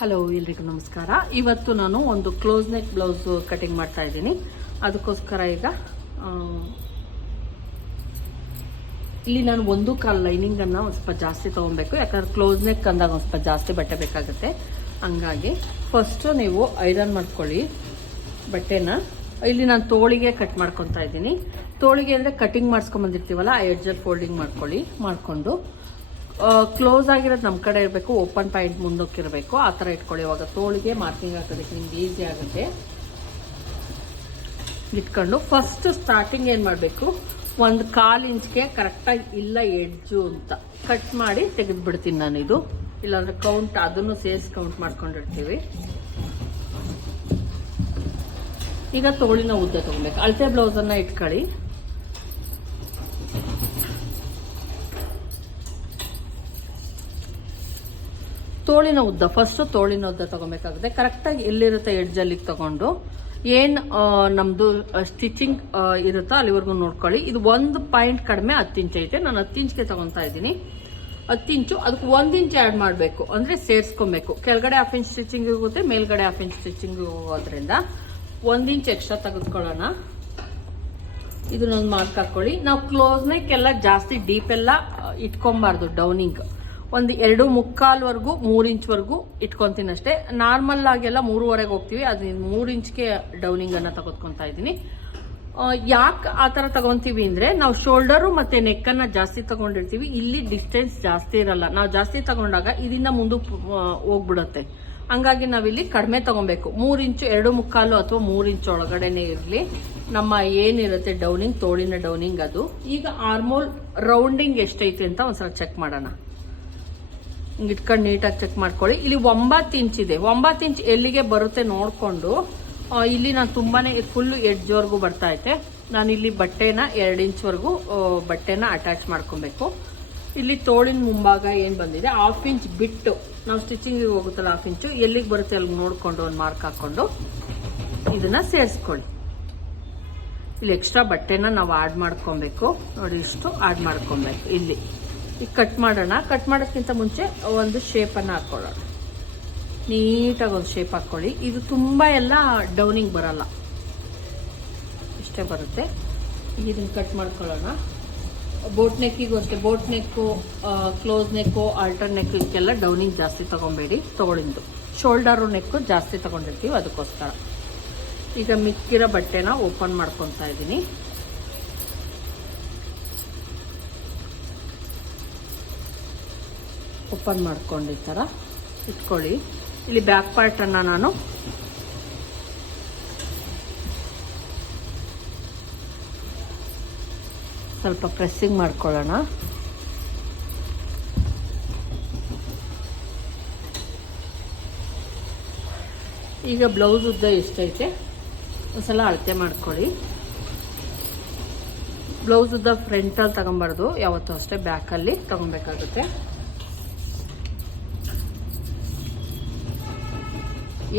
Hello, ಎಲ್ರಿಗೂ ನಮಸ್ಕಾರ. ಇವತ್ತು ನಾನು ಒಂದು ಕ್ಲೋಸ್ ನೆಕ್ ಬ್ಲೌಸ್ ಕಟಿಂಗ್ ಮಾಡ್ತಾ ಇದ್ದೀನಿ. ಅದಕ್ಕೋಸ್ಕರ ಈಗ ಇಲ್ಲಿ ನಾನು ಒಂದು ಕಾಲ್ ಲೈನಿಂಗ್ ಅನ್ನ ಒಂದು ಸ್ವಲ್ಪ ಜಾಸ್ತಿ ತಗೊಬೇಕು. ಯಾಕಂದ್ರೆ ಕ್ಲೋಸ್ ನೆಕ್ ಅಂದಾಗ ಒಂದು ಸ್ವಲ್ಪ ಜಾಸ್ತಿ ಬಟ್ಟೆ ಬೇಕಾಗುತ್ತೆ. ಹಂಗಾಗಿ ಫಸ್ಟ್ ನೀವು ಐರನ್ ಮಾಡ್ಕೊಳ್ಳಿ ಬಟ್ಟೆನ. ಇಲ್ಲಿ ನಾನು ತೋಳಿಗೆ ಕಟ್ ಮಾಡ್ಕೊತಾ ಇದ್ದೀನಿ. ತೋಳಿಗೆ ಅಂದ್ರೆ ಕಟಿಂಗ್ ಮಾಡಿಸ್ಕೊಂಡ್ ಬಂದಿರ್ತೀವಲ್ಲ, ಆ ಎಡ್ಜರ್ ಫೋಲ್ಡಿಂಗ್ ಮಾಡ್ಕೊಳ್ಳಿ, ಮಾಡ್ಕೊಂಡು. ಕ್ಲೋಸ್ ಆಗಿರೋದು ನಮ್ಮ ಕಡೆ ಇರಬೇಕು ಓಪನ್ ಪಾಯಿಂಟ್ ಮುಂದಕ್ಕಿರಬೇಕು. ಆ ಥರ ಇಟ್ಕೊಳ್ಳಿ. ಇವಾಗ ತೋಳಿಗೆ ಮಾರ್ಕಿಂಗ್ ಹಾಕೋದಕ್ಕೆ ನಿಮ್ಗೆ ಈಸಿ ಆಗುತ್ತೆ. ಇಟ್ಕೊಂಡು ಫಸ್ಟ್ ಸ್ಟಾರ್ಟಿಂಗ್ ಏನು ಮಾಡಬೇಕು? ಒಂದು ಕಾಲು ಇಂಚ್ಗೆ ಕರೆಕ್ಟಾಗಿ ಇಲ್ಲ ಎಡ್ಜು ಅಂತ. ಕಟ್ ಮಾಡಿ ತೆಗೆದುಬಿಡ್ತೀನಿ ನಾನು ಇದು. ಇಲ್ಲಾಂದ್ರೆ ಕೌಂಟ್ ಅದನ್ನು ಸೇರ್ಸ್ ಕೌಂಟ್ ಮಾಡ್ಕೊಂಡಿರ್ತೀವಿ. ಈಗ ತೋಳಿನ ಉದ್ದ ತೊಗೊಬೇಕು. ಅಳತೆ ಬ್ಲೌಸನ್ನು ಇಟ್ಕೊಳ್ಳಿ. ತೋಳಿನ ಉದ್ದ ಫಸ್ಟ್ ತೋಳಿನ ಉದ್ದ ತಗೊಬೇಕಾಗುತ್ತೆ. ಕರೆಕ್ಟಾಗಿ ಎಲ್ಲಿರುತ್ತೆ ಎಡ್ಜಲ್ಲಿಗೆ ತಗೊಂಡು, ಏನ್ ನಮ್ಮದು ಸ್ಟಿಚಿಂಗ್ ಇರುತ್ತೋ ಅಲ್ಲಿವರೆಗೂ ನೋಡ್ಕೊಳ್ಳಿ. ಇದು ಒಂದು ಪಾಯಿಂಟ್ ಕಡಿಮೆ ಹತ್ತು ಐತೆ. ನಾನು ಹತ್ತು ಇಂಚ್ಗೆ ತಗೊಂತಾ ಇದ್ದೀನಿ. ಹತ್ತಿಂಚು ಅದಕ್ಕೆ ಒಂದು ಇಂಚ್ ಆ್ಯಡ್ ಮಾಡಬೇಕು. ಅಂದ್ರೆ ಸೇರಿಸ್ಕೊಬೇಕು. ಕೆಳಗಡೆ ಹಾಫ್ ಇಂಚ್ ಸ್ಟಿಚಿಂಗ್ ಹೋಗುತ್ತೆ, ಮೇಲ್ಗಡೆ ಹಾಫ್ ಇಂಚ್ ಸ್ಟಿಚಿಂಗ್ ಹೋಗೋದ್ರಿಂದ. ಒಂದು ಇಂಚ್ ಎಕ್ಸ್ಟ್ರಾ ತೆಗೆದುಕೊಳ್ಳೋಣ. ಇದನ್ನೊಂದು ಮಾರ್ಕ್ ಹಾಕೊಳ್ಳಿ ನಾವು ಕ್ಲೋಸ್ ಎಲ್ಲ ಜಾಸ್ತಿ ಡೀಪ್ ಎಲ್ಲ ಇಟ್ಕೊಬಾರ್ದು ಡೌನಿಂಗ್ ಒಂದು ಎರಡು ಮುಕ್ಕಾಲ್ವರೆಗೂ ಮೂರು ಇಂಚ್ವರೆಗೂ ಇಟ್ಕೊಂತೀನಿ ಅಷ್ಟೇ. ನಾರ್ಮಲ್ ಆಗೆಲ್ಲ ಮೂರುವರೆಗೆ ಹೋಗ್ತೀವಿ. ಅದು ಮೂರು ಇಂಚ್ಗೆ ಡೌನಿಂಗ್ ಅನ್ನ ತೆಗೆದುಕೊಂತಾ ಇದ್ದೀನಿ. ಯಾಕೆ ಆ ಥರ ತಗೊಂತೀವಿ ಅಂದ್ರೆ, ನಾವು ಶೋಲ್ಡರು ಮತ್ತೆ ನೆಕ್ಕನ್ನು ಜಾಸ್ತಿ ತಗೊಂಡಿರ್ತೀವಿ. ಇಲ್ಲಿ ಡಿಸ್ಟೆನ್ಸ್ ಜಾಸ್ತಿ ಇರಲ್ಲ. ನಾವು ಜಾಸ್ತಿ ತಗೊಂಡಾಗ ಇದರಿಂದ ಮುಂದೆ ಹೋಗ್ಬಿಡುತ್ತೆ. ಹಂಗಾಗಿ ನಾವಿಲ್ಲಿ ಕಡಿಮೆ ತಗೊಬೇಕು. ಮೂರು ಇಂಚು, ಎರಡು ಮುಕ್ಕಾಲು ಅಥವಾ ಮೂರು ಇಂಚು ಒಳಗಡೆನೆ ಇರಲಿ. ನಮ್ಮ ಏನಿರುತ್ತೆ ಡೌನಿಂಗ್, ತೋಳಿನ ಡೌನಿಂಗ್ ಅದು. ಈಗ ಆರ್ಮೋಲ್ ರೌಂಡಿಂಗ್ ಎಷ್ಟೈತೆ ಅಂತ ಒಂದ್ಸಲ ಚೆಕ್ ಮಾಡೋಣ. ಹಿಂಗ್ ಇಟ್ಕೊಂಡು ನೀಟಾಗಿ ಚೆಕ್ ಮಾಡ್ಕೊಳ್ಳಿ. ಇಲ್ಲಿ ಒಂಬತ್ತು ಇಂಚ್ ಇದೆ. ಒಂಬತ್ತು ಇಂಚ್ ಎಲ್ಲಿಗೆ ಬರುತ್ತೆ ನೋಡಿಕೊಂಡು ಇಲ್ಲಿ ನಾನು ತುಂಬಾ ಫುಲ್ಲು ಎಡ್ಜ್ವರೆಗೂ ಬರ್ತಾ ಐತೆ. ನಾನು ಇಲ್ಲಿ ಬಟ್ಟೆನ ಎರಡು ಇಂಚ್ವರೆಗೂ ಬಟ್ಟೆನ ಅಟ್ಯಾಚ್ ಮಾಡ್ಕೊಬೇಕು. ಇಲ್ಲಿ ತೋಳಿನ ಮುಂಭಾಗ ಏನು ಬಂದಿದೆ? ಹಾಫ್ ಇಂಚ್ ಬಿಟ್ಟು, ನಾವು ಸ್ಟಿಚಿಂಗಿಗೆ ಹೋಗುತ್ತಲ್ಲ ಹಾಫ್ ಇಂಚು ಎಲ್ಲಿಗೆ ಬರುತ್ತೆ ಅಲ್ಲಿ ನೋಡಿಕೊಂಡು ಒಂದು ಮಾರ್ಕ್ ಹಾಕ್ಕೊಂಡು ಇದನ್ನ ಸೇರಿಸ್ಕೊಳ್ಳಿ. ಇಲ್ಲಿ ಎಕ್ಸ್ಟ್ರಾ ಬಟ್ಟೆನ ನಾವು ಆಡ್ ಮಾಡ್ಕೊಬೇಕು. ನೋಡಿ, ಇಷ್ಟು ಆಡ್ ಮಾಡ್ಕೊಬೇಕು. ಇಲ್ಲಿ. ಈಗ ಕಟ್ ಮಾಡೋಣ. ಕಟ್ ಮಾಡೋಕ್ಕಿಂತ ಮುಂಚೆ ಒಂದು ಶೇಪನ್ನು ಹಾಕ್ಕೊಳ್ಳೋಣ ನೀಟಾಗಿ ಒಂದು ಶೇಪ್ ಹಾಕ್ಕೊಳ್ಳಿ ಇದು ತುಂಬ ಎಲ್ಲ ಡೌನಿಂಗ್ ಬರಲ್ಲ. ಇಷ್ಟೇ ಬರುತ್ತೆ. ಈಗ ಇದನ್ನ ಕಟ್ ಮಾಡ್ಕೊಳ್ಳೋಣ. ಬೋಟ್ ನೆಕ್ಕಿಗೂ ಅಷ್ಟೇ. Boat neck close neck alter neck ಇದಕ್ಕೆಲ್ಲ ಡೌನಿಂಗ್ ಜಾಸ್ತಿ ತಗೊಬೇಡಿ. ತೊಗೊಳಿಂದು ಶೋಲ್ಡರು ನೆಕ್ಕು ಜಾಸ್ತಿ ತಗೊಂಡಿರ್ತೀವಿ. ಅದಕ್ಕೋಸ್ಕರ. ಈಗ ಮಿಕ್ಕಿರೋ ಬಟ್ಟೆನ ಓಪನ್ ಮಾಡ್ಕೊತಾ ಇದ್ದೀನಿ. ಓಪನ್ ಮಾಡ್ಕೊಂಡು ಈ ಥರ ಇಟ್ಕೊಳ್ಳಿ. ಇಲ್ಲಿ ಬ್ಯಾಕ್ ಪಾರ್ಟನ್ನು ನಾನು ಸ್ವಲ್ಪ ಪ್ರೆಸ್ಸಿಂಗ್ ಮಾಡ್ಕೊಳ್ಳೋಣ. ಈಗ ಬ್ಲೌಸ್ ಉದ್ದ ಎಷ್ಟೈತೆ? ಒಂದ್ಸಲ ಅಳತೆ ಮಾಡ್ಕೊಳ್ಳಿ. ಬ್ಲೌಸ್ ಉದ್ದ ಫ್ರಂಟಲ್ಲಿ ತಗೊಂಬಾರ್ದು, ಯಾವತ್ತೂ ಅಷ್ಟೇ ಬ್ಯಾಕಲ್ಲಿ ತಗೊಬೇಕಾಗುತ್ತೆ.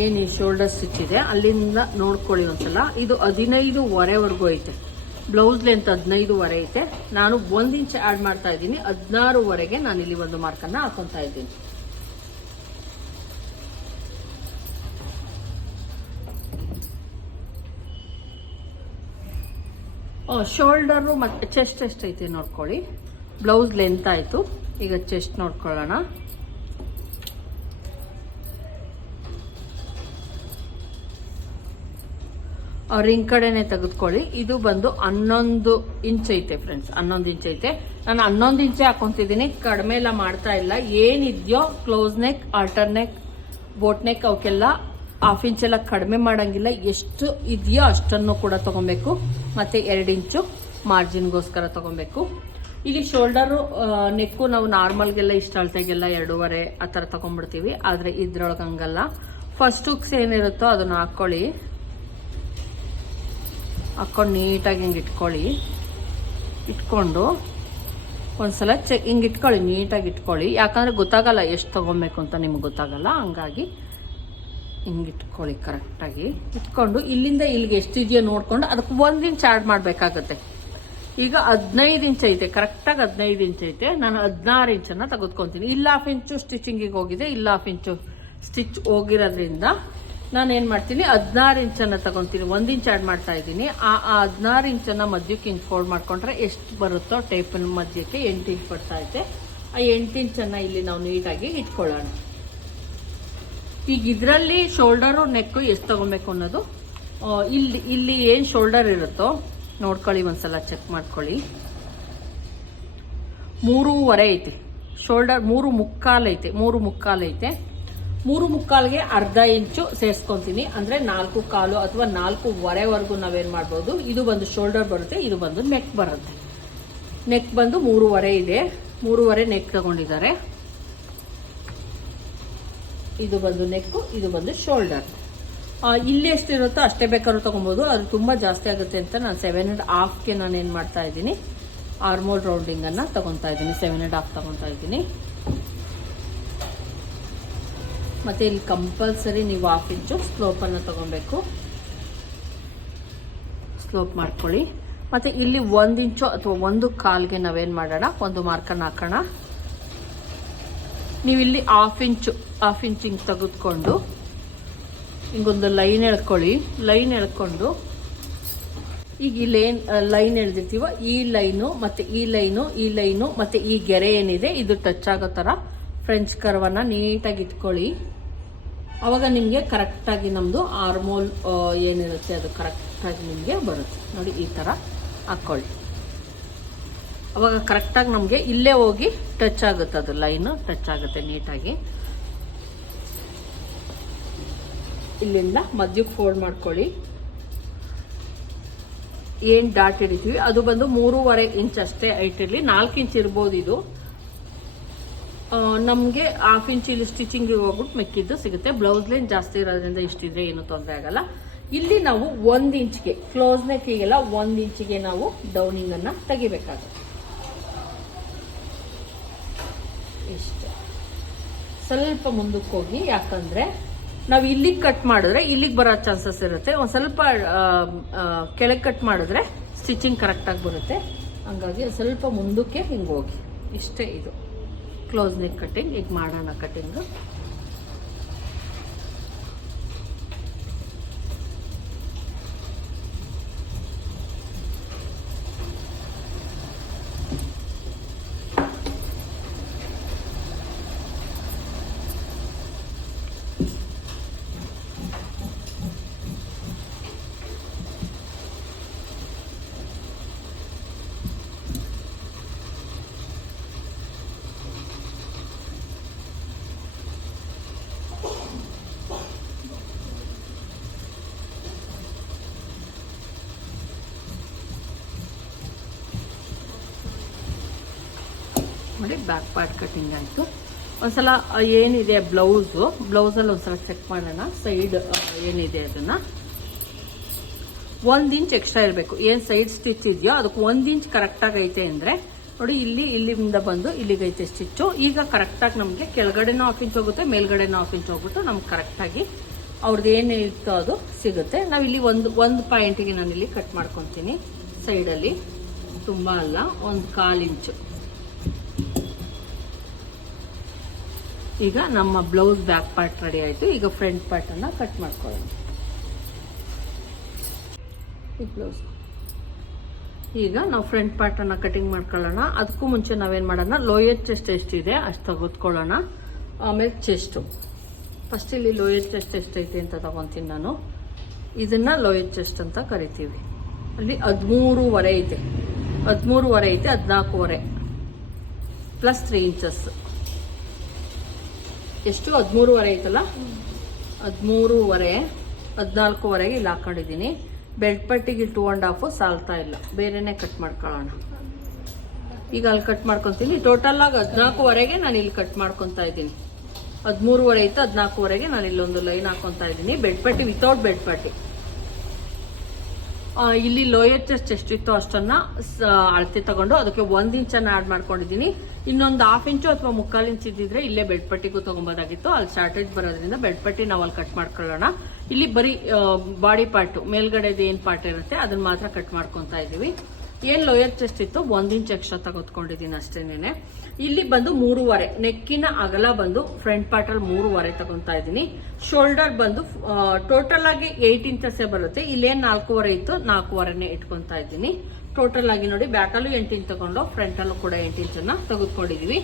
ಏನು ಈ ಶೋಲ್ಡರ್ ಸ್ಟಿಚ್ ಇದೆ, ಅಲ್ಲಿಂದ ನೋಡ್ಕೊಳ್ಳಿ ಒಂದ್ಸಲ. ಇದು ಹದಿನೈದುವರೆವರೆಗೂ ಐತೆ. ಬ್ಲೌಸ್ ಲೆಂತ್ ಹದಿನೈದುವರೆ ಐತೆ. ನಾನು ಒಂದ್ ಇಂಚ್ ಆಡ್ ಮಾಡ್ತಾ ಇದ್ದೀನಿ. ಹದಿನಾರುವರೆಗೆ ನಾನು ಇಲ್ಲಿ ಒಂದು ಮಾರ್ಕನ್ನ ಹಾಕೊಂತ ಇದ್ದೀನಿ. ಶೋಲ್ಡರು ಮತ್ತೆ ಚೆಸ್ಟ್ ಎಷ್ಟೈತೆ ನೋಡ್ಕೊಳ್ಳಿ. ಬ್ಲೌಸ್ ಲೆಂತ್ ಆಯ್ತು. ಈಗ ಚೆಸ್ಟ್ ನೋಡ್ಕೊಳ್ಳೋಣ. ರಿಂಗ್ ಕಡೆನೆ ತೆಗೆದುಕೊಳ್ಳಿ. ಇದು ಬಂದು ಹನ್ನೊಂದು ಇಂಚ್ ಐತೆ ಫ್ರೆಂಡ್ಸ್ ಹನ್ನೊಂದು ಇಂಚ್ ಐತೆ. ನಾನು ಹನ್ನೊಂದು ಇಂಚೆ ಹಾಕೊಂತಿದ್ದೀನಿ. ಕಡಿಮೆ ಎಲ್ಲ ಮಾಡ್ತಾ ಇಲ್ಲ. ಏನಿದೆಯೋ close neck alter neck boat neck ಅವಕ್ಕೆಲ್ಲ ಹಾಫ್ ಇಂಚ್ ಎಲ್ಲ ಕಡಿಮೆ ಮಾಡಂಗಿಲ್ಲ. ಎಷ್ಟು ಇದೆಯೋ ಅಷ್ಟನ್ನು ಕೂಡ ತಗೊಬೇಕು. ಮತ್ತೆ ಎರಡು ಇಂಚು ಮಾರ್ಜಿನ್ಗೋಸ್ಕರ ತಗೊಬೇಕು. ಇಲ್ಲಿ ಶೋಲ್ಡರು ನೆಕ್ಕು ನಾವು ನಾರ್ಮಲ್ಗೆಲ್ಲ ಇಷ್ಟ ಅಳತೆಗೆಲ್ಲ ಎರಡೂವರೆ ಆ ಥರ ತಗೊಂಡ್ಬಿಡ್ತೀವಿ. ಆದರೆ ಇದ್ರೊಳಗೆ ಹಂಗಲ್ಲ ಫಸ್ಟ್ ಹುಕ್ಸ್ ಏನಿರುತ್ತೋ ಅದನ್ನ ಹಾಕ್ಕೊಳ್ಳಿ ಹಾಕೊಂಡು ನೀಟಾಗಿ ಹಿಂಗೆ ಇಟ್ಕೊಳ್ಳಿ. ಇಟ್ಕೊಂಡು ಒಂದ್ಸಲ ಚೆ, ಹಿಂಗೆ ಇಟ್ಕೊಳ್ಳಿ, ನೀಟಾಗಿ ಇಟ್ಕೊಳ್ಳಿ. ಯಾಕಂದರೆ ಗೊತ್ತಾಗಲ್ಲ ಎಷ್ಟು ತಗೊಬೇಕು ಅಂತ ನಿಮ್ಗೆ ಗೊತ್ತಾಗಲ್ಲ. ಹಂಗಾಗಿ ಹಿಂಗೆ ಇಟ್ಕೊಳ್ಳಿ ಕರೆಕ್ಟಾಗಿ. ಇಟ್ಕೊಂಡು ಇಲ್ಲಿಂದ ಇಲ್ಲಿಗೆ ಎಷ್ಟಿದೆಯೋ ನೋಡ್ಕೊಂಡು ಅದಕ್ಕೆ ಒಂದು ಇಂಚ್ ಆ್ಯಡ್ ಮಾಡಬೇಕಾಗತ್ತೆ. ಈಗ ಹದಿನೈದು ಇಂಚ್ ಐತೆ, ಕರೆಕ್ಟಾಗಿ ಹದಿನೈದು ಇಂಚ್ ಐತೆ. ನಾನು ಹದಿನಾರು ಇಂಚನ್ನು ತೆಗೆದುಕೊಂತೀನಿ. ಇಲ್ಲ ಹಾಫ್ ಇಂಚು ಸ್ಟಿಚಿಂಗಿಗೆ ಹೋಗಿದೆ, ಇಲ್ಲ ಹಾಫ್ ಇಂಚು ಸ್ಟಿಚ್ ಹೋಗಿರೋದ್ರಿಂದ ನಾನು ಏನು ಮಾಡ್ತೀನಿ, ಹದಿನಾರು ಇಂಚನ್ನು ತಗೊತೀನಿ, ಒಂದು ಇಂಚ್ ಆಡ್ ಮಾಡ್ತಾ ಇದ್ದೀನಿ. ಆ ಹದಿನಾರು ಇಂಚನ್ನು ಮಧ್ಯಕ್ಕೆ ಹಿಂಗೆ ಫೋಲ್ಡ್ ಮಾಡ್ಕೊಂಡ್ರೆ ಎಷ್ಟು ಬರುತ್ತೋ ಟೇಪಿನ ಮಧ್ಯಕ್ಕೆ ಎಂಟು ಇಂಚ್ ಬರ್ತಾ ಐತೆ. ಆ ಎಂಟು ಇಂಚನ್ನು ಇಲ್ಲಿ ನಾವು ನೀಟಾಗಿ ಇಟ್ಕೊಳ್ಳೋಣ. ಈಗ ಇದರಲ್ಲಿ ಶೋಲ್ಡರು ನೆಕ್ಕು ಎಷ್ಟು ತಗೊಬೇಕು ಅನ್ನೋದು ಇಲ್ಲಿ ಇಲ್ಲಿ ಏನು ಶೋಲ್ಡರ್ ಇರುತ್ತೋ, ನೋಡ್ಕೊಳ್ಳಿ ಒಂದ್ಸಲ ಚೆಕ್ ಮಾಡ್ಕೊಳ್ಳಿ. ಮೂರುವರೆ ಐತೆ. ಶೋಲ್ಡರ್ ಮೂರು ಮುಕ್ಕಾಲು ಐತೆ, ಮೂರು ಮುಕ್ಕಾಲು ಐತೆ. ಮೂರು ಮುಕ್ಕಾಲ್ಗೆ ಅರ್ಧ ಇಂಚು ಸೇರಿಸ್ಕೊಂತೀನಿ ಅಂದ್ರೆ ನಾಲ್ಕು ಕಾಲು ಅಥವಾ ನಾಲ್ಕೂವರೆವರೆಗೂ ನಾವೇನ್ ಮಾಡ್ಬೋದು? ಇದು ಬಂದು ಶೋಲ್ಡರ್ ಬರುತ್ತೆ, ಇದು ಬಂದು ನೆಕ್ ಬರುತ್ತೆ. ನೆಕ್ ಬಂದು ಮೂರುವರೆ ಇದೆ. ಮೂರುವರೆ ನೆಕ್ ತಗೊಂಡಿದ್ದಾರೆ. ಇದು ಬಂದು ನೆಕ್ಕು ಇದು ಬಂದು ಶೋಲ್ಡರ್ ಇಲ್ಲಿ ಎಷ್ಟಿರುತ್ತೋ ಅಷ್ಟೇ ಬೇಕಾದ್ರೂ ತಗೊಬೋದು. ಅದು ತುಂಬ ಜಾಸ್ತಿ ಆಗುತ್ತೆ ಅಂತ ನಾನು ಸೆವೆನ್ ಆ್ಯಂಡ್ ಹಾಫ್ಗೆ ನಾನು ಏನು ಮಾಡ್ತಾ ಇದ್ದೀನಿ. ಆರ್ಮೋಲ್ ರೌಂಡಿಂಗನ್ನು ತಗೊತಾ ಇದ್ದೀನಿ. ಸೆವೆನ್ ಆ್ಯಂಡ್ ಹಾಫ್ ತಗೊತಾ ಇದ್ದೀನಿ. ಮತ್ತು ಇಲ್ಲಿ ಕಂಪಲ್ಸರಿ ನೀವು ಹಾಫ್ ಇಂಚು ಸ್ಲೋಪನ್ನು ತಗೊಬೇಕು. ಸ್ಲೋಪ್ ಮಾಡ್ಕೊಳ್ಳಿ. ಮತ್ತು ಇಲ್ಲಿ ಒಂದು ಇಂಚು ಅಥವಾ ಒಂದು ಕಾಲ್ಗೆ ನಾವೇನು ಮಾಡೋಣ? ಒಂದು ಮಾರ್ಕನ್ನು ಹಾಕೋಣ. ನೀವು ಇಲ್ಲಿ ಹಾಫ್ ಇಂಚು ಹಾಫ್ ಇಂಚ್ ಹಿಂಗೆ ತೆಗೆದುಕೊಂಡು ಹಿಂಗೊಂದು ಲೈನ್ ಎಳ್ಕೊಳ್ಳಿ. ಲೈನ್ ಎಳ್ಕೊಂಡು ಈಗ ಈ ಲೈನ್ ಎಳ್ದಿರ್ತೀವೋ ಈ ಲೈನು ಮತ್ತೆ ಈ ಲೈನು ಈ ಲೈನು ಮತ್ತೆ ಈ ಗೆರೆ ಏನಿದೆ, ಇದು ಟಚ್ ಆಗೋ ಥರ ಫ್ರೆಂಚ್ ಕರ್ವನ್ನ ನೀಟಾಗಿ ಇಟ್ಕೊಳ್ಳಿ. ಅವಾಗ ನಿಮಗೆ ಕರೆಕ್ಟಾಗಿ ನಮ್ಮದು ಆರ್ಮೋಲ್ ಏನಿರುತ್ತೆ ಅದು ಕರೆಕ್ಟಾಗಿ ನಿಮಗೆ ಬರುತ್ತೆ. ನೋಡಿ ಈ ಥರ ಹಾಕ್ಕೊಳ್ಳಿ ಅವಾಗ ಕರೆಕ್ಟಾಗಿ ನಮಗೆ ಇಲ್ಲೇ ಹೋಗಿ ಟಚ್ ಆಗುತ್ತೆ ಅದು ಲೈನು ಟಚ್ ಆಗುತ್ತೆ ನೀಟಾಗಿ ಇಲ್ಲಿಂದ ಮಧ್ಯಕ್ಕೆ ಫೋಲ್ಡ್ ಮಾಡ್ಕೊಳ್ಳಿ. ಏನು ಡಾಟ್ ಹಿಡಿತೀವಿ? ಅದು ಬಂದು ಮೂರುವರೆ ಇಂಚ್ ಅಷ್ಟೇ ಹೈಟ್ ಇರಲಿ. ನಾಲ್ಕು ಇಂಚ್ ಇರ್ಬೋದು ಇದು. ನಮಗೆ ಹಾಫ್ ಇಂಚ್ ಇಲ್ಲಿ ಸ್ಟಿಚಿಂಗ್ ಹೋಗ್ಬಿಟ್ಟು ಮೆಕ್ಕಿದ್ದು ಸಿಗುತ್ತೆ. ಬ್ಲೌಸ್ ಲೈನ್ ಜಾಸ್ತಿ ಇರೋದ್ರಿಂದ ಇಷ್ಟಿದ್ರೆ ಏನು ತೊಂದರೆ ಆಗಲ್ಲ. ಇಲ್ಲಿ ನಾವು ಒಂದು ಇಂಚ್ಗೆ ಕ್ಲೋಸ್ ನೆಕ್ಕಿಗೆಲ್ಲ ಒಂದು ಇಂಚಿಗೆ ನಾವು ಡೌನಿಂಗ್ ಅನ್ನ ತೆಗಿಬೇಕಾಗುತ್ತೆ. ಇಷ್ಟ. ಸ್ವಲ್ಪ ಮುಂದಕ್ಕೆ ಹೋಗಿ, ಯಾಕಂದ್ರೆ ನಾವು ಇಲ್ಲಿಗೆ ಕಟ್ ಮಾಡಿದ್ರೆ ಇಲ್ಲಿಗೆ ಬರೋ ಚಾನ್ಸಸ್ ಇರುತ್ತೆ. ಒಂದು ಸ್ವಲ್ಪ ಕೆಳಗೆ ಕಟ್ ಮಾಡಿದ್ರೆ ಸ್ಟಿಚಿಂಗ್ ಕರೆಕ್ಟಾಗಿ ಬರುತ್ತೆ. ಹಂಗಾಗಿ ಸ್ವಲ್ಪ ಮುಂದಕ್ಕೆ ಹಿಂಗೆ ಹೋಗಿ. ಇಷ್ಟೇ ಇದು. ಕ್ಲೋಸ್ ನೆಕ್ ಕಟ್ಟಿಂಗ್ ಈಗ ಮಾಡೋಣ ಕಟ್ಟಿಂಗು ಬ್ಯಾಕ್ ಪಾರ್ಟ್ ಕಟಿಂಗ್ ಆಯಿತು. ಒಂದ್ಸಲ ಏನಿದೆ ಬ್ಲೌಸು ಬ್ಲೌಸಲ್ಲಿ ಒಂದ್ಸಲ ಚೆಕ್ ಮಾಡೋಣ. ಸೈಡ್ ಏನಿದೆ ಅದನ್ನ? ಒಂದು ಇಂಚ್ ಎಕ್ಸ್ಟ್ರಾ ಇರಬೇಕು. ಏನು ಸೈಡ್ ಸ್ಟಿಚ್ ಇದೆಯೋ, ಅದಕ್ಕೆ ಒಂದು ಇಂಚ್ ಕರೆಕ್ಟಾಗಿ ಐತೆ ಅಂದರೆ, ನೋಡಿ, ಇಲ್ಲಿ ಇಲ್ಲಿಂದ ಬಂದು, ಇಲ್ಲಿಗೆ ಐತೆ ಸ್ಟಿಚ್ಚು ಈಗ ಕರೆಕ್ಟಾಗಿ ನಮಗೆ ಕೆಳಗಡೆನೂ ಹಾಫ್ ಇಂಚ್ ಹೋಗುತ್ತೆ, ಮೇಲ್ಗಡೆನೂ ಹಾಫ್ ಇಂಚ್ ಹೋಗ್ಬಿಟ್ಟು ನಮ್ಗೆ ಕರೆಕ್ಟಾಗಿ ಅವ್ರದ್ದು ಏನು ಇರ್ತೋ ಅದು ಸಿಗುತ್ತೆ. ನಾವು ಇಲ್ಲಿ ಒಂದು ಒಂದು ಪಾಯಿಂಟಿಗೆ ನಾನು ಇಲ್ಲಿ ಕಟ್ ಮಾಡ್ಕೊತೀನಿ. ಸೈಡಲ್ಲಿ ತುಂಬ ಅಲ್ಲ, ಒಂದು ಕಾಲು ಇಂಚು ಈಗ ನಮ್ಮ ಬ್ಲೌಸ್ ಬ್ಯಾಕ್ ಪಾರ್ಟ್ ರೆಡಿ ಆಯಿತು. ಈಗ ಫ್ರಂಟ್ ಪಾರ್ಟನ್ನು ಕಟ್ ಮಾಡ್ಕೊಳ್ಳೋಣ. ಈ ಬ್ಲೌಸ್ ಈಗ ನಾವು ಫ್ರಂಟ್ ಪಾರ್ಟನ್ನು ಕಟಿಂಗ್ ಮಾಡ್ಕೊಳ್ಳೋಣ. ಅದಕ್ಕೂ ಮುಂಚೆ ನಾವೇನು ಮಾಡೋಣ? ಲೋಯರ್ ಚೆಸ್ಟ್ ಎಷ್ಟಿದೆ ಅಷ್ಟು ತೆಗೆದುಕೊಳ್ಳೋಣ. ಆಮೇಲೆ ಚೆಸ್ಟು ಫಸ್ಟ್ ಇಲ್ಲಿ ಲೋಯರ್ ಚೆಸ್ಟ್ ಎಷ್ಟೈತೆ ಅಂತ ತಗೊತೀನಿ ನಾನು. ಇದನ್ನ ಲೋಯರ್ ಚೆಸ್ಟ್ ಅಂತ ಕರಿತೀವಿ. ಅಲ್ಲಿ ಹದಿಮೂರುವರೆ ಐತೆ. ಹದಿಮೂರುವರೆ ಐತೆ ಹದಿನಾಲ್ಕೂವರೆ ಪ್ಲಸ್ ತ್ರೀ ಇಂಚಸ್ ಎಷ್ಟು? ಹದಿಮೂರುವರೆ ಐತಲ್ಲ? ಹದಿಮೂರುವರೆ, ಹದಿನಾಲ್ಕುವರೆಗೆ ಇಲ್ಲಿ ಹಾಕೊಂಡಿದ್ದೀನಿ. ಬೆಲ್ಟ್ ಪಟ್ಟಿಗೆ ಟೂ ಆ್ಯಂಡ್ ಹಾಫು ಸಾಲ್ತಾ ಇಲ್ಲ. ಬೇರೆನೇ ಕಟ್ ಮಾಡ್ಕೊಳ್ಳೋಣ. ಈಗ ಅಲ್ಲಿ ಕಟ್ ಮಾಡ್ಕೊತೀನಿ. ಟೋಟಲ್ ಆಗಿ ಹದಿನಾಲ್ಕುವರೆಗೆ ನಾನು ಇಲ್ಲಿ ಕಟ್ ಮಾಡ್ಕೊತಾ ಇದ್ದೀನಿ. ಹದಿಮೂರುವರೆ ಇತ್ತು ಹದಿನಾಲ್ಕುವರೆಗೆ ನಾನು ಇಲ್ಲೊಂದು ಲೈನ್ ಹಾಕೊತಾ ಇದ್ದೀನಿ. ಬೆಡ್ ಪಟ್ಟಿ ವಿತೌಟ್ ಬೆಡ್ ಪಟ್ಟಿ. ಇಲ್ಲಿ ಲೋಯರ್ ಚೆಸ್ಟ್ ಎಷ್ಟಿತ್ತು ಅಷ್ಟನ್ನ ಅಳತೆ ತಗೊಂಡು ಅದಕ್ಕೆ ಒಂದು ಇಂಚನ್ನ ಆಡ್ ಮಾಡ್ಕೊಂಡಿದ್ದೀನಿ. ಇನ್ನೊಂದು ಹಾಫ್ ಇಂಚು ಅಥವಾ ಮುಕ್ಕಾಲು ಇಂಚ್ ಇದ್ದಿದ್ರೆ ಇಲ್ಲೇ ಬೆಡ್ಪಟ್ಟಿಗೂ ಪಟ್ಟಿಗೂ ತಗೊಬೋದಾಗಿತ್ತು. ಅಲ್ಲಿ ಶಾರ್ಟೇಜ್ ಬರೋದ್ರಿಂದ ಬೆಡ್ಪಟ್ಟಿ ನಾವು ಅಲ್ಲಿ ಕಟ್ ಮಾಡ್ಕೊಳ್ಳೋಣ. ಇಲ್ಲಿ ಬರೀ ಬಾಡಿ ಪಾರ್ಟ್ ಮೇಲ್ಗಡೆದು ಏನು ಪಾರ್ಟ್ ಇರುತ್ತೆ ಅದನ್ನ ಮಾತ್ರ ಕಟ್ ಮಾಡ್ಕೊತಾ ಇದೀವಿ ಏನ್ ಲೋಯರ್ ಚೆಸ್ಟ್ ಇತ್ತು? ಒಂದ್ ಇಂಚ್ ಎಕ್ಸ್ಟ್ರಾ ತಗೊತ್ಕೊಂಡಿದ್ದೀನಿ ಅಷ್ಟೇನೆ ಇಲ್ಲಿ ಬಂದು ಮೂರುವರೆ, ನೆಕ್ಕಿನ ಅಗಲ ಬಂದು ಫ್ರಂಟ್ ಪಾರ್ಟ್ ಅಲ್ಲಿ ಮೂರುವರೆ ತಗೊಂತಾ ಇದ್ದೀನಿ. ಶೋಲ್ಡರ್ ಬಂದು ಟೋಟಲ್ ಆಗಿ ಏಟ್ ಇಂಚಸ್ ಬರುತ್ತೆ. ಇಲ್ಲೇನ್ ನಾಲ್ಕೂವರೆ ಇತ್ತು ನಾಲ್ಕೂವರೆನೆ ಇಟ್ಕೊತಾ ಇದ್ದೀನಿ. ಟೋಟಲ್ ಆಗಿ ನೋಡಿ ಬ್ಯಾಕಲ್ಲೂ ಎಂಟು ಇಂಚ್ ತಗೊಂಡು ಫ್ರಂಟ್ ಅಲ್ಲೂ ಕೂಡ ಎಂಟು ಇಂಚನ್ನ ತೆಗೆದುಕೊಂಡಿದ್ದೀವಿ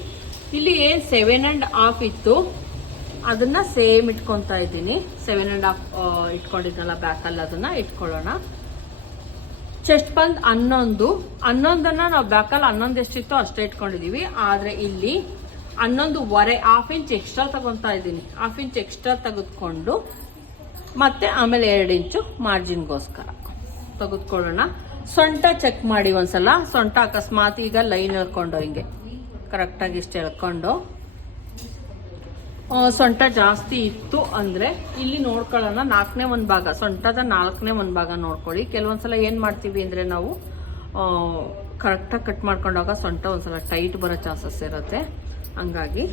ಇಲ್ಲಿ ಏನು ಸೆವೆನ್ ಆ್ಯಂಡ್ ಹಾಫ್ ಇತ್ತು, ಅದನ್ನ ಸೇಮ್ ಇಟ್ಕೊತಾ ಇದ್ದೀನಿ. ಸೆವೆನ್ ಆ್ಯಂಡ್ ಹಾಫ್ ಇಟ್ಕೊಂಡಿದ್ನಲ್ಲ ಬ್ಯಾಕಲ್ಲಿ ಅದನ್ನ ಇಟ್ಕೊಳ್ಳೋಣ. ಚೆಸ್ಟ್ ಬಂದ್ ಹನ್ನೊಂದು. ಹನ್ನೊಂದನ್ನು ನಾವು ಬ್ಯಾಕಲ್ಲಿ ಹನ್ನೊಂದು ಎಷ್ಟಿತ್ತು ಅಷ್ಟೇ ಇಟ್ಕೊಂಡಿದೀವಿ. ಆದ್ರೆ ಇಲ್ಲಿ ಹನ್ನೊಂದುವರೆ ಹಾಫ್ ಇಂಚ್ ಎಕ್ಸ್ಟ್ರಾ ತಗೊತಾ ಇದ್ದೀನಿ. ಹಾಫ್ ಇಂಚ್ ಎಕ್ಸ್ಟ್ರಾ ತೆಗೆದುಕೊಂಡು, ಮತ್ತೆ ಆಮೇಲೆ ಎರಡು ಇಂಚು ಮಾರ್ಜಿನ್ಗೋಸ್ಕರ ತೆಗೆದುಕೊಳ್ಳೋಣ. ಸೊಂಟ ಚೆಕ್ ಮಾಡಿ ಒಂದ್ಸಲ. ಸೊಂಟ ಅಕಸ್ಮಾತ್ ಈಗ ಲೈನ್ ಎಳ್ಕೊಂಡು ಹಿಂಗೆ. ಕರೆಕ್ಟಾಗಿ ಇಷ್ಟು ಎಳ್ಕೊಂಡು. ಸೊಂಟ ಜಾಸ್ತಿ ಇತ್ತು ಅಂದ್ರೆ ಇಲ್ಲಿ ನೋಡ್ಕೊಳ್ಳೋಣ ನಾಲ್ಕನೇ ಒಂದು ಭಾಗ. ಸೊಂಟದ ನಾಲ್ಕನೇ ಒಂದು ಭಾಗ ನೋಡ್ಕೊಳ್ಳಿ. ಕೆಲವೊಂದ್ಸಲ ಏನು ಮಾಡ್ತೀವಿ ಅಂದ್ರೆ ನಾವು ಕರೆಕ್ಟಾಗಿ ಕಟ್ ಮಾಡ್ಕೊಂಡಾಗ ಸೊಂಟ ಒಂದ್ಸಲ ಟೈಟ್ ಬರೋ ಚಾನ್ಸಸ್ ಇರುತ್ತೆ. ಹಂಗಾಗಿ.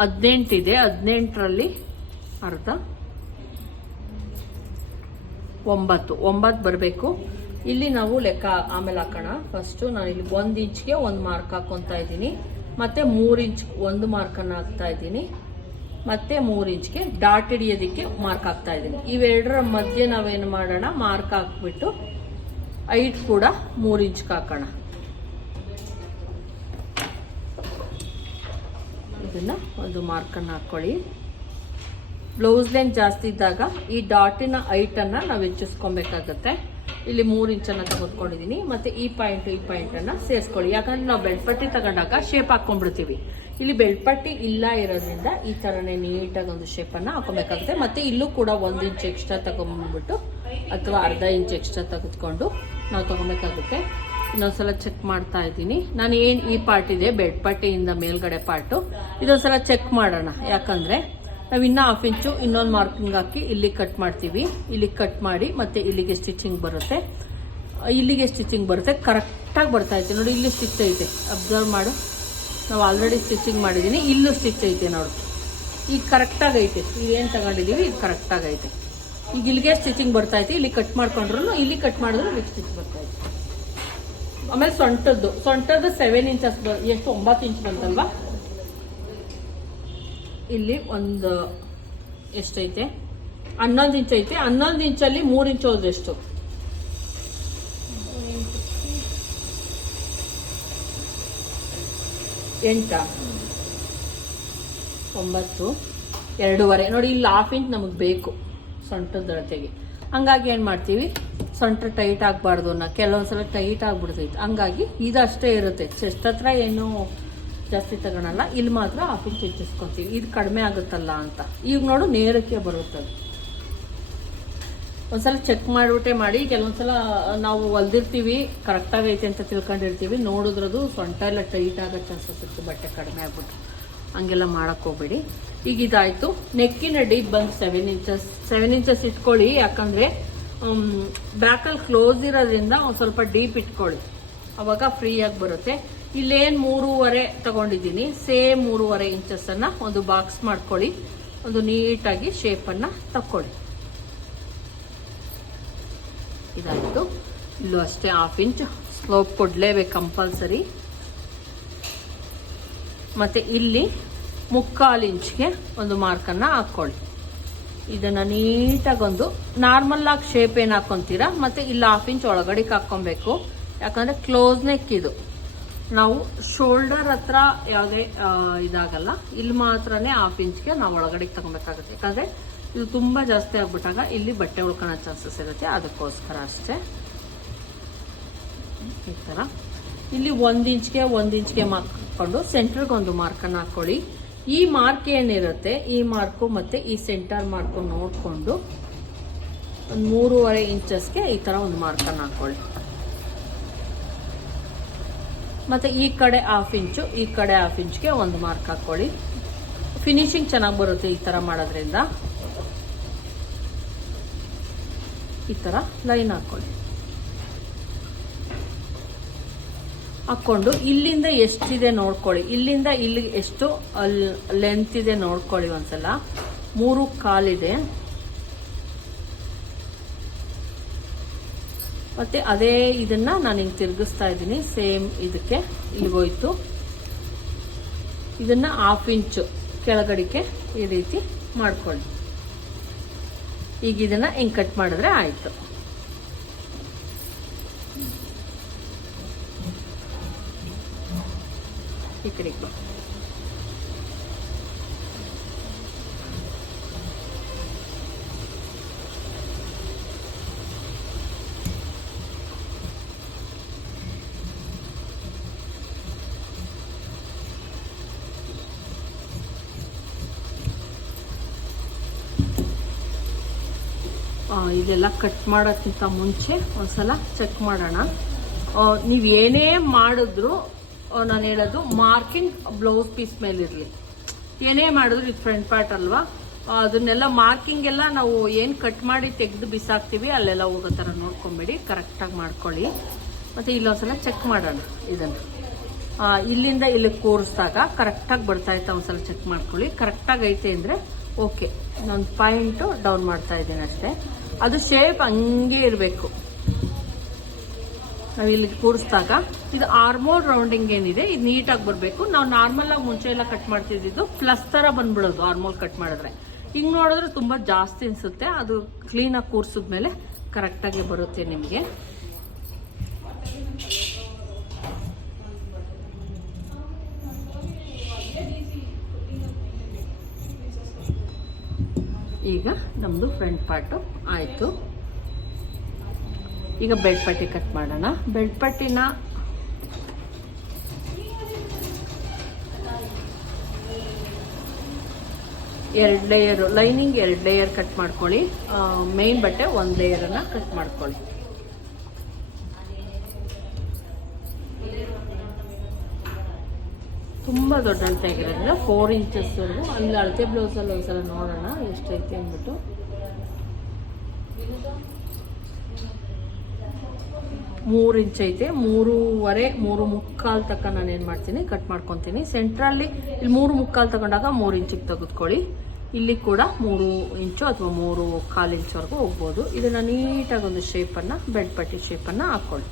ಹದಿನೆಂಟಿದೆ ಹದಿನೆಂಟರಲ್ಲಿ ಅರ್ಧ. ಒಂಬತ್ತು ಒಂಬತ್ತು ಬರಬೇಕು. ಇಲ್ಲಿ ನಾವು ಲೆಕ್ಕ ಆಮೇಲೆ ಹಾಕೋಣ. ಫಸ್ಟು ನಾನು ಇಲ್ಲಿ ಒಂದು ಇಂಚ್ಗೆ ಒಂದು ಮಾರ್ಕ್ ಹಾಕೊತಾ ಇದ್ದೀನಿ. ಮತ್ತು ಮೂರು ಇಂಚ್ ಒಂದು ಮಾರ್ಕನ್ನು ಹಾಕ್ತಾ ಇದ್ದೀನಿ. ಮತ್ತು ಮೂರು ಇಂಚ್ಗೆ ಡಾಟ್ ಹಿಡಿಯೋದಕ್ಕೆ ಮಾರ್ಕ್ ಹಾಕ್ತಾ ಇದ್ದೀನಿ. ಇವೆರಡರ ಮಧ್ಯೆ ನಾವೇನು ಮಾಡೋಣ? ಮಾರ್ಕ್ ಹಾಕ್ಬಿಟ್ಟು ಐಟ್ ಕೂಡ ಮೂರು ಇಂಚ್ಗೆ ಹಾಕೋಣ. ಇದನ್ನು ಒಂದು ಮಾರ್ಕನ್ನು ಹಾಕೊಳ್ಳಿ. ಬ್ಲೌಸ್ ಲೈನ್ ಜಾಸ್ತಿ ಇದ್ದಾಗ ಈ ಡಾಟಿನ ಹೈಟನ್ನು ನಾವು ಹೆಚ್ಚಿಸ್ಕೊಬೇಕಾಗತ್ತೆ. ಇಲ್ಲಿ ಮೂರು ಇಂಚನ್ನು ತೆಗೆದುಕೊಂಡಿದ್ದೀನಿ ಮತ್ತೆ ಈ ಪಾಯಿಂಟ್ ಈ ಪಾಯಿಂಟ್ ಅನ್ನ ಸೇರಿಸ್ಕೊಳ್ಳಿ. ಯಾಕಂದ್ರೆ ನಾವು ಬೆಳ್ಪಟ್ಟಿ ಪಟ್ಟಿ ತಗೊಂಡಾಗ ಶೇಪ್ ಹಾಕೊಂಡ್ಬಿಡ್ತೀವಿ. ಇಲ್ಲಿ ಬೆಳ್ಪಟ್ಟಿ ಪಟ್ಟಿ ಇಲ್ಲ ಇರೋದ್ರಿಂದ ಈ ತರನೇ ನೀಟಾಗಿ ಒಂದು ಶೇಪನ್ನು ಹಾಕೊಬೇಕಾಗುತ್ತೆ. ಮತ್ತೆ ಇಲ್ಲೂ ಕೂಡ ಒಂದು ಇಂಚ್ ಎಕ್ಸ್ಟ್ರಾ ತಗೊಂಡ್ಬಿಟ್ಟು ಅಥವಾ ಅರ್ಧ ಇಂಚ್ ಎಕ್ಸ್ಟ್ರಾ ತೆಗೆದುಕೊಂಡು ನಾವು ತಗೊಬೇಕಾಗುತ್ತೆ. ಇನ್ನೊಂದ್ಸಲ ಚೆಕ್ ಮಾಡ್ತಾ ಇದ್ದೀನಿ. ನಾನು ಏನು ಈ ಪಾರ್ಟ್ ಇದೆ ಬೆಡ್ ಪಟ್ಟಿಯಿಂದ ಮೇಲ್ಗಡೆ ಪಾರ್ಟು ಇದೊಂದ್ಸಲ ಚೆಕ್ ಮಾಡೋಣ. ಯಾಕಂದ್ರೆ ನಾವು ಇನ್ನೂ ಹಾಫ್ ಇಂಚು ಇನ್ನೊಂದು ಮಾರ್ಕಿಂಗ್ ಹಾಕಿ ಇಲ್ಲಿ ಕಟ್ ಮಾಡ್ತೀವಿ. ಇಲ್ಲಿ ಕಟ್ ಮಾಡಿ ಮತ್ತೆ ಇಲ್ಲಿಗೆ ಸ್ಟಿಚಿಂಗ್ ಬರುತ್ತೆ. ಇಲ್ಲಿಗೆ ಸ್ಟಿಚಿಂಗ್ ಬರುತ್ತೆ. ಕರೆಕ್ಟಾಗಿ ಬರ್ತಾ ಐತೆ. ನೋಡಿ, ಇಲ್ಲಿ ಸ್ಟಿಚ್ ಐತೆ. ಅಬ್ಸರ್ವ್ ಮಾಡು. ನಾವು ಆಲ್ರೆಡಿ ಸ್ಟಿಚಿಂಗ್ ಮಾಡಿದ್ದೀನಿ ಇಲ್ಲೂ ಸ್ಟಿಚ್ ಐತೆ ನೋಡು. ಈಗ ಕರೆಕ್ಟಾಗಿ ಐತೆ. ಏನು ತಗೊಂಡಿದ್ದೀವಿ ಇದು ಕರೆಕ್ಟಾಗಿ ಐತೆ. ಈಗ ಇಲ್ಲಿಗೆ ಸ್ಟಿಚಿಂಗ್ ಬರ್ತಾ ಐತೆ. ಇಲ್ಲಿ ಕಟ್ ಮಾಡ್ಕೊಂಡ್ರು ಇಲ್ಲಿ ಕಟ್ ಮಾಡಿದ್ರು ಇಲ್ಲಿ ಸ್ಟಿಚ್ ಬರ್ತಾ ಐತೆ. ಆಮೇಲೆ ಸೊಂಟದ್ದು. ಸೊಂಟದ್ದು ಸೆವೆನ್ ಇಂಚಸ್ ಎಷ್ಟು? ಒಂಬತ್ತು ಇಂಚ್ ಬಂತಲ್ವಾ? ಇಲ್ಲಿ ಒಂದು ಎಷ್ಟೈತೆ? ಹನ್ನೊಂದು ಇಂಚ್ ಐತೆ. ಹನ್ನೊಂದು ಇಂಚಲ್ಲಿ ಮೂರು ಇಂಚ್ ಹೋದ್ರೆ ಎಷ್ಟು? ಎಂಟ. ಒಂಬತ್ತು. ಎರಡೂವರೆ. ನೋಡಿ, ಇಲ್ಲಿ ಹಾಫ್ ಇಂಚ್ ನಮಗೆ ಬೇಕು ಸೊಂಟದ ಅಳತೆಗೆ. ಹಂಗಾಗಿ ಏನು ಮಾಡ್ತೀವಿ? ಸೊಂಟ ಟೈಟ್ ಆಗಬಾರ್ದು ನಾ ಕೆಲವೊಂದ್ಸಲ ಟೈಟ್ ಆಗಿಬಿಡ್ತೈತೆ. ಹಂಗಾಗಿ ಇದಷ್ಟೇ ಇರುತ್ತೆ. ಚೆಸ್ಟ್ ಹತ್ರ ಏನು ಜಾಸ್ತಿ ತಗೊಳಲ್ಲ, ಇಲ್ಲಿ ಮಾತ್ರ ಹಾಫ್ ಇಂಚ್ ಹೆಚ್ಚಿಸ್ಕೊತೀವಿ. ಇದು ಕಡಿಮೆ ಆಗುತ್ತಲ್ಲ ಅಂತ. ಈಗ ನೋಡು ನೇರಕ್ಕೆ ಬರುತ್ತದೆ. ಒಂದ್ಸಲ ಚೆಕ್ ಮಾಡಿಬಿಟ್ಟೆ ಮಾಡಿ, ಕೆಲವೊಂದ್ಸಲ ನಾವು ಹೊಲ್ದಿರ್ತೀವಿ ಕರೆಕ್ಟಾಗಿ ಐತೆ ಅಂತ ತಿಳ್ಕೊಂಡಿರ್ತೀವಿ. ನೋಡಿದ್ರದು ಸೊಂಟ ಎಲ್ಲ ಟೈಟ್ ಆಗೋ ಚಾನ್ಸ್ ಇತ್ತು ಬಟ್ಟೆ ಕಡಿಮೆ ಆಗ್ಬಿಟ್ಟು. ಹಂಗೆಲ್ಲ ಮಾಡಕ್ ಹೋಗ್ಬೇಡಿ. ಈಗ ಇದಾಯ್ತು. ನೆಕ್ಕಿನ ಡೀಪ್ ಬಂದು ಸೆವೆನ್ ಇಂಚಸ್ ಸೆವೆನ್ ಇಂಚಸ್ ಇಟ್ಕೊಳ್ಳಿ, ಯಾಕಂದ್ರೆ ಬ್ಯಾಕಲ್ಲಿ ಕ್ಲೋಸ್ ಇರೋದ್ರಿಂದ ಒಂದು ಸ್ವಲ್ಪ ಡೀಪ್ ಇಟ್ಕೊಳ್ಳಿ. ಅವಾಗ ಫ್ರೀಯಾಗಿ ಬರುತ್ತೆ. ಇಲ್ಲೇನ್ ಮೂರುವರೆ ತಗೊಂಡಿದ್ದೀನಿ. ಸೇಮ್ ಮೂರುವರೆ ಇಂಚಸ್ ಅನ್ನ ಒಂದು ಬಾಕ್ಸ್ ಮಾಡ್ಕೊಳ್ಳಿ. ಒಂದು ನೀಟಾಗಿ ಶೇಪನ್ನು ತಕ್ಕೊಳ್ಳಿ. ಇದಾಯಿತು. ಇಲ್ಲೂ ಅಷ್ಟೇ ಹಾಫ್ ಇಂಚ್ ಸ್ಲೋಪ್ ಕೊಡ್ಲೇಬೇಕು ಕಂಪಲ್ಸರಿ ಮತ್ತೆ ಇಲ್ಲಿ ಮುಕ್ಕಾಲು ಇಂಚ್ಗೆ ಒಂದು ಮಾರ್ಕನ್ನು ಹಾಕೊಳ್ಳಿ ಇದನ್ನ ನೀಟಾಗಿ ಒಂದು ನಾರ್ಮಲ್ ಆಗಿ ಶೇಪ್ ಏನು ಹಾಕೊಂತೀರಾ? ಮತ್ತೆ ಇಲ್ಲಿ ಹಾಫ್ ಇಂಚ್ ಒಳಗಡೆಗೆ ಹಾಕೊಬೇಕು ಯಾಕಂದ್ರೆ ಕ್ಲೋಸ್ ನೆಕ್ ಇದು. ನಾವು ಶೋಲ್ಡರ್ ಹತ್ರ ಯಾವುದೇ ಇದಾಗಲ್ಲ. ಇಲ್ಲಿ ಮಾತ್ರನೇ ಹಾಫ್ ಇಂಚ್ಗೆ ನಾವು ಒಳಗಡೆಗೆ ತಗೊಬೇಕಾಗುತ್ತೆ. ಯಾಕಂದರೆ ಇದು ತುಂಬಾ ಜಾಸ್ತಿ ಆಗ್ಬಿಟ್ಟಾಗ ಇಲ್ಲಿ ಬಟ್ಟೆ ಉಳ್ಕೊಳೋ ಚಾನ್ಸಸ್ ಇರುತ್ತೆ. ಅದಕ್ಕೋಸ್ಕರ ಅಷ್ಟೇ. ಈ ಥರ ಇಲ್ಲಿ ಒಂದು ಇಂಚ್ಗೆ ಒಂದು ಇಂಚ್ಗೆ ಮಾರ್ಕ್ ಹಾಕೊಂಡು ಸೆಂಟ್ರಿಗೆ ಒಂದು ಮಾರ್ಕನ್ನು ಹಾಕೊಳ್ಳಿ. ಈ ಮಾರ್ಕ್ ಏನಿರುತ್ತೆ, ಈ ಮಾರ್ಕು ಮತ್ತೆ ಈ ಸೆಂಟರ್ ಮಾರ್ಕು ನೋಡಿಕೊಂಡು ಒಂದು ಮೂರುವರೆ ಇಂಚಸ್ಗೆ ಈ ಥರ ಒಂದು ಮಾರ್ಕನ್ನು ಹಾಕೊಳ್ಳಿ. ಮತ್ತೆ ಈ ಕಡೆ ಹಾಫ್ ಇಂಚು ಈ ಕಡೆ ಹಾಫ್ ಇಂಚ್ಗೆ ಒಂದು ಮಾರ್ಕ್ ಹಾಕೊಳ್ಳಿ. ಫಿನಿಶಿಂಗ್ ಚೆನ್ನಾಗಿ ಬರುತ್ತೆ ಈ ಥರ ಮಾಡೋದ್ರಿಂದ. ಈ ಥರ ಲೈನ್ ಹಾಕೊಳ್ಳಿ. ಹಾಕೊಂಡು ಇಲ್ಲಿಂದ ಎಷ್ಟಿದೆ ನೋಡ್ಕೊಳ್ಳಿ. ಇಲ್ಲಿಂದ ಇಲ್ಲಿ ಎಷ್ಟು ಲೆಂತ್ ಇದೆ ನೋಡ್ಕೊಳ್ಳಿ ಒಂದ್ಸಲ. ಮೂರು ಕಾಲಿದೆ. ಮತ್ತೆ ಅದೇ ಇದನ್ನ ನಾನು ಹಿಂಗೆ ತಿರುಗಿಸ್ತಾ ಇದ್ದೀನಿ, ಸೇಮ್ ಇದಕ್ಕೆ. ಇಲ್ಲಿಗೋಯ್ತು ಇದನ್ನ ಹಾಫ್ ಇಂಚು ಕೆಳಗಡಿಕೆ ಈ ರೀತಿ ಮಾಡ್ಕೊಳ್ಳಿ. ಈಗ ಇದನ್ನ ಹಿಂಗೆ ಕಟ್ ಮಾಡಿದ್ರೆ ಆಯ್ತು. ಈ ಕಡೆಗೆ ಬಾ. ಆ, ಇದೆಲ್ಲ ಕಟ್ ಮಾಡೋಕ್ಕಿಂತ ಮುಂಚೆ ಒಂದ್ಸಲ ಚೆಕ್ ಮಾಡೋಣ. ನೀವು ಏನೇ ಮಾಡಿದ್ರು ನಾನು ಹೇಳೋದು ಮಾರ್ಕಿಂಗ್ ಬ್ಲೌಸ್ ಪೀಸ್ ಮೇಲೆ ಇರಲಿ. ಏನೇ ಮಾಡಿದ್ರು ಇದು ಫ್ರಂಟ್ ಪಾರ್ಟ್ ಅಲ್ವಾ? ಅದನ್ನೆಲ್ಲ ಮಾರ್ಕಿಂಗ್ ಎಲ್ಲ ನಾವು ಏನು ಕಟ್ ಮಾಡಿ ತೆಗೆದು ಬಿಸಾಕ್ತೀವಿ, ಅಲ್ಲೆಲ್ಲ ಹೋಗೋ ಥರ ನೋಡ್ಕೊಂಬೇಡಿ ಕರೆಕ್ಟಾಗಿ ಮಾಡ್ಕೊಳ್ಳಿ. ಮತ್ತು ಇಲ್ಲೊಂದ್ಸಲ ಚೆಕ್ ಮಾಡೋಣ ಇದನ್ನು. ಇಲ್ಲಿಂದ ಇಲ್ಲಿ ಕೂರಿಸಿದಾಗ ಕರೆಕ್ಟಾಗಿ ಬರ್ತಾ ಇತ್ತು, ಒಂದ್ಸಲ ಚೆಕ್ ಮಾಡ್ಕೊಳ್ಳಿ. ಕರೆಕ್ಟಾಗಿ ಐತೆ ಅಂದರೆ ಓಕೆ ನಾನು ಪಾಯಿಂಟು ಡೌನ್ ಮಾಡ್ತಾ ಇದ್ದೀನಿ ಅಷ್ಟೇ. ಅದು ಶೇಪ್ ಹಂಗೆ ಇರಬೇಕು. ನಾವು ಇಲ್ಲಿ ಕೂರಿಸಿದಾಗ. ಇದು ಆರ್ಮೋಲ್ ರೌಂಡಿಂಗ್ ಏನಿದೆ, ಇದು ನೀಟಾಗಿ ಬರಬೇಕು. ನಾವು ನಾರ್ಮಲ್ ಆಗಿ ಮುಂಚೆ ಎಲ್ಲ ಕಟ್ ಮಾಡ್ತಿದ್ದು ಪ್ಲಸ್ ಥರ ಬಂದ್ಬಿಡೋದು ಆರ್ಮೋಲ್ ಕಟ್ ಮಾಡಿದ್ರೆ. ಹಿಂಗೆ ನೋಡಿದ್ರೆ ತುಂಬ ಜಾಸ್ತಿ ಅನಿಸುತ್ತೆ. ಅದು ಕ್ಲೀನಾಗಿ ಕೂರಿಸಿದ್ಮೇಲೆ ಕರೆಕ್ಟಾಗಿ ಬರುತ್ತೆ ನಿಮಗೆ. ಈಗ ನಮ್ಮದು ಫ್ರಂಟ್ ಪಾರ್ಟು ಆಯಿತು. ಈಗ ಬೆಡ್ ಪಟ್ಟಿ ಕಟ್ ಮಾಡೋಣ. ಬೆಡ್ ಪಟ್ಟಿನ ಎರಡು ಲೇಯರ್ ಲೈನಿಂಗ್ ಎರಡು ಲೇಯರ್ ಕಟ್ ಮಾಡ್ಕೊಳ್ಳಿ. ಮೇನ್ ಬಟ್ಟೆ ಒಂದು ಲೇಯರನ್ನು ಕಟ್ ಮಾಡ್ಕೊಳ್ಳಿ. ತುಂಬ ದೊಡ್ಡ ಅಳತೆ ಆಗಿರೋದ್ರಿಂದ ಫೋರ್ ಇಂಚಸ್ವರೆಗೂ ಅಲ್ಲಿ ಅಳತೆ ಬ್ಲೌಸಲ್ಲಿ ಒಂದ್ಸಲ ನೋಡೋಣ, ಎಷ್ಟೈತೆ ಅಂದ್ಬಿಟ್ಟು. ಮೂರು ಇಂಚ್ ಐತೆ. ಮೂರುವರೆ, ಮೂರು ಮುಕ್ಕಾಲು ತಕ್ಕ ನಾನು ಏನು ಮಾಡ್ತೀನಿ ಕಟ್ ಮಾಡ್ಕೊತೀನಿ. ಸೆಂಟ್ರಲ್ಲಿ ಇಲ್ಲಿ ಮೂರು ಮುಕ್ಕಾಲು ತಗೊಂಡಾಗ ಮೂರು ಇಂಚಿಗೆ ತೆಗೆದುಕೊಳ್ಳಿ. ಇಲ್ಲಿ ಕೂಡ ಮೂರು ಇಂಚು ಅಥವಾ ಮೂರು ಕಾಲು ಇಂಚ್ವರೆಗೂ ಹೋಗ್ಬೋದು. ಇದನ್ನು ನೀಟಾಗಿ ಒಂದು ಶೇಪನ್ನು ಬೆಡ್ ಪಟ್ಟಿ ಶೇಪನ್ನು ಹಾಕ್ಕೊಳ್ಳಿ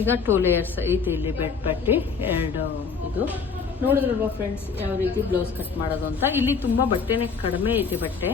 ಈಗ ಟೂ ಲೇಯರ್ಸ್ ಐತಿ ಇಲ್ಲಿ ಬೆಡ್ ಪಟ್ಟಿ, ಎರಡು ಇದು. ನೋಡಿದ್ರಲ್ವಾ ಫ್ರೆಂಡ್ಸ್ ಯಾವ ರೀತಿ ಬ್ಲೌಸ್ ಕಟ್ ಮಾಡೋದು ಅಂತ? ಇಲ್ಲಿ ತುಂಬ ಬಟ್ಟೆನೇ ಕಡಿಮೆ ಐತಿ ಬಟ್ಟೆ.